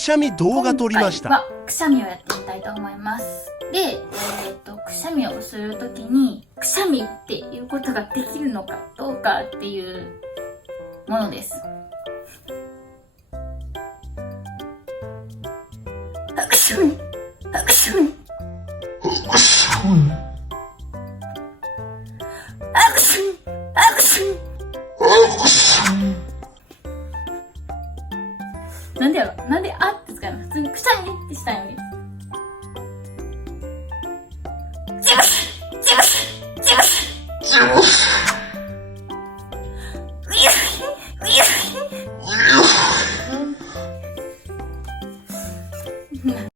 しゃみ動画撮りました。今回はくしゃみをやってみたいと思います。で、くしゃみをするときに、くしゃみっていうことができるのかどうかっていうものです。くしゃみ、くしゃみ、くしゃみ、くしゃみ、くしゃみ、くしゃみ。なんでやろ、なんであって使うの？普通にくしゃみってしたいんです。ジュースジュースジュースジュース